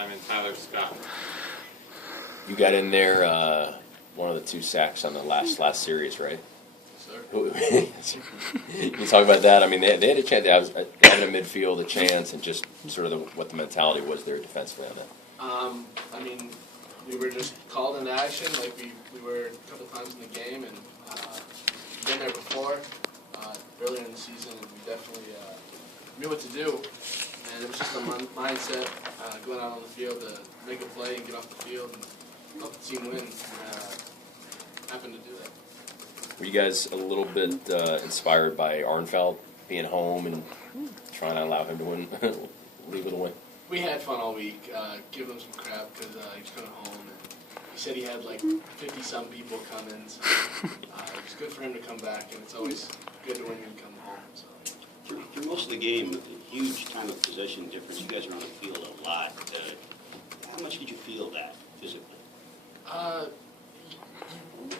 lineman Tyler Scott. You got in there one of the 2 sacks on the last series, right? Sir. Can you talk about that? I mean, they had a chance. They had in midfield a chance, and just sort of what the mentality was there defensively on that. I mean, we were just called into action like we were a couple times in the game, and been there before earlier in the season, and we definitely knew what to do. And it was just a mindset going out on the field to make a play and get off the field and help the team win. And happened to do that. Were you guys a little bit inspired by Arnfeld being home and trying to allow him to win, leave with a win? We had fun all week, giving him some crap because he was coming home. And he said he had like 50-some people come in, so it was good for him to come back, and it's always good to win when you come home. So. For most of the game, a huge time of possession difference. You guys are on the field a lot. How much did you feel that physically?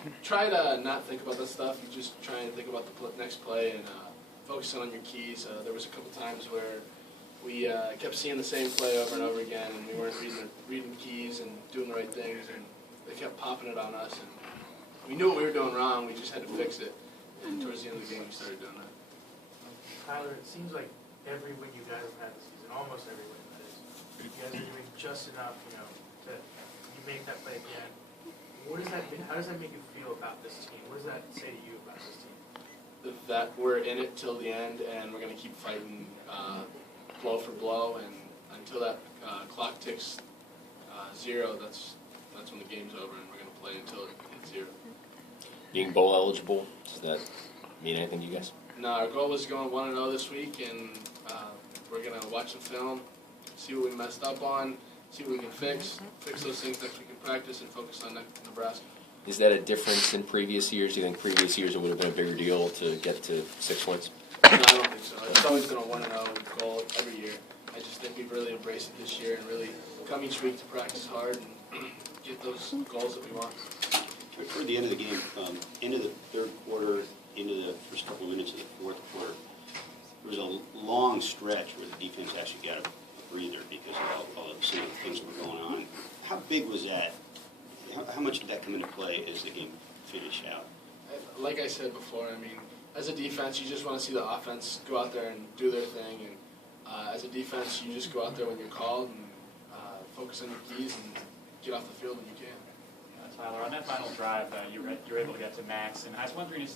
You try to not think about that stuff. You just try and think about the next play and focusing on your keys. There was a couple times where we kept seeing the same play over and over again, and we weren't reading keys and doing the right things, and they kept popping it on us. And we knew what we were doing wrong. We just had to fix it. And towards the end of the game, we started doing that. Tyler, it seems like every win you guys have had this season, almost every win that is, you guys are doing just enough, that you make that play again. What does that mean? How does that make you feel about this team? What does that say to you about this team? That we're in it till the end, and we're going to keep fighting blow for blow, and until that clock ticks 0, that's when the game's over, and we're going to play until it hits 0. Being bowl eligible, does that mean anything to you guys? No, our goal was going 1-0 this week, and we're going to watch the film, see what we messed up on, see what we can fix those things next week in practice, and focus on Nebraska. Is that a difference in previous years? Do you think previous years it would have been a bigger deal to get to 6 wins? No, I don't think so. It's always been a 1-0 goal every year. I just think we've really embraced it this year and really come each week to practice hard and get those goals that we want. Toward the end of the game, into the third quarter, into the first couple of minutes of the fourth quarter, there was a long stretch where the defense actually got a breather because of all of some of the things that were going on. How big was that? How much did that come into play as the game finished out? Like I said before, I mean, as a defense, you just want to see the offense go out there and do their thing. And as a defense, you just go out there when you're called and focus on your keys and get off the field when you can. Tyler, on that final drive, you were able to get to Max, and I was wondering,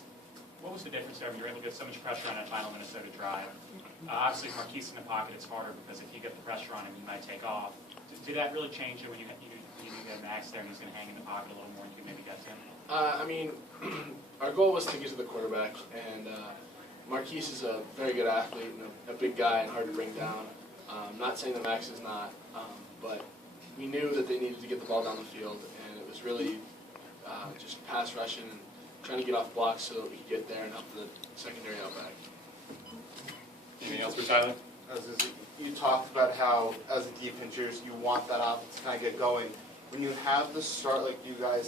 what was the difference there when you were able to get so much pressure on that final Minnesota drive? Obviously, Marquise in the pocket, it's harder because if you get the pressure on him, you might take off. Did that really change it when you get Max there and he's going to hang in the pocket a little more and you can maybe get to him? I mean, our goal was to get to the quarterback, and Marquise is a very good athlete and a big guy and hard to bring down. Not saying that Max is not, but we knew that they needed to get the ball down the field, and it was really just pass rushing and trying to get off blocks so that we could get there and help the secondary out back. Anything else for Tyler? You talked about how, as a defense, you want that offense to kind of get going. When you have the start like you guys